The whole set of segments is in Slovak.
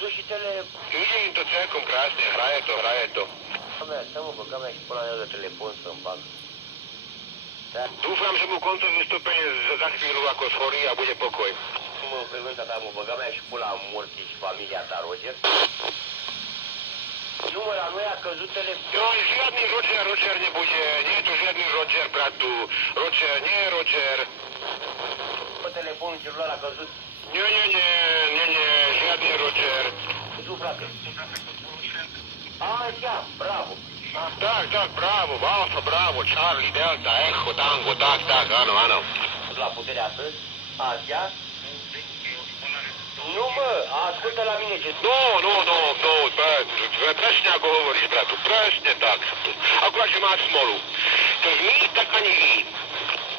Zușitele... Ide im to celkom krásne, hraje to. Să mă băgam și pula mea de telefon să-mi bag. Da? Dúfam, že mu koncové vystúpenie za chvíľu ako schorí a bude pokoj. Mă, pregunta ta, mă băgam și pula morții și familia ta, Roger. Număr la noi a căzut telefon. Jo, žiadny Roger nebude. Nie je tu žiadny Roger, bratu. Roger, nie Roger. Telefonul celular a căzut. Nie, žiadny Roger. Tu, frate. Așa, bravo. Tak, bravo, Alfa, bravo, Charlie, Delta, Echo, Tango, tak, áno. La puterea astăzi? Așa? Nu, mă, ascultă la mine ce... No, presne ako hovoríš, bratu, presne tak. Akurát, že máš smolu. Keď my, tak ani vy.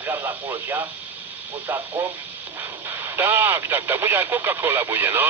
Gram la culo, așa? Cu satcom? Tak, bude aj Coca-Cola bude, no.